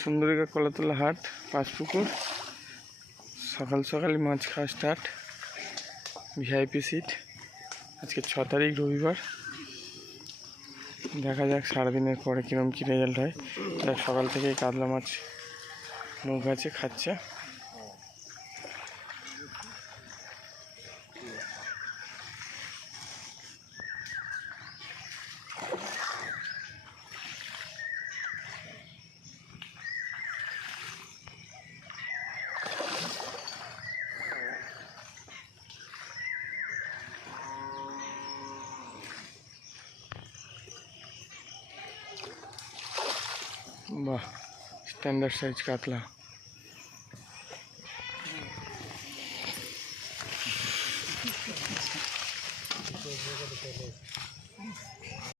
সুন্দরীকা কলাতলা হাট, পাঁচপুকুর। সকাল সকালই মাছ খাওয়া স্টার্ট। VIP seat. আজকে 6 তারিখ রবিবার। দেখা যাক সারাদিনের পরে কিরম কী রেজাল্ট হয়। যাক সকাল থেকেই কাতলা মাছ নৌকা আছে, খাচ্ছে। বাহ, স্ট্যান্ডার্ড সাইজ কাতলা।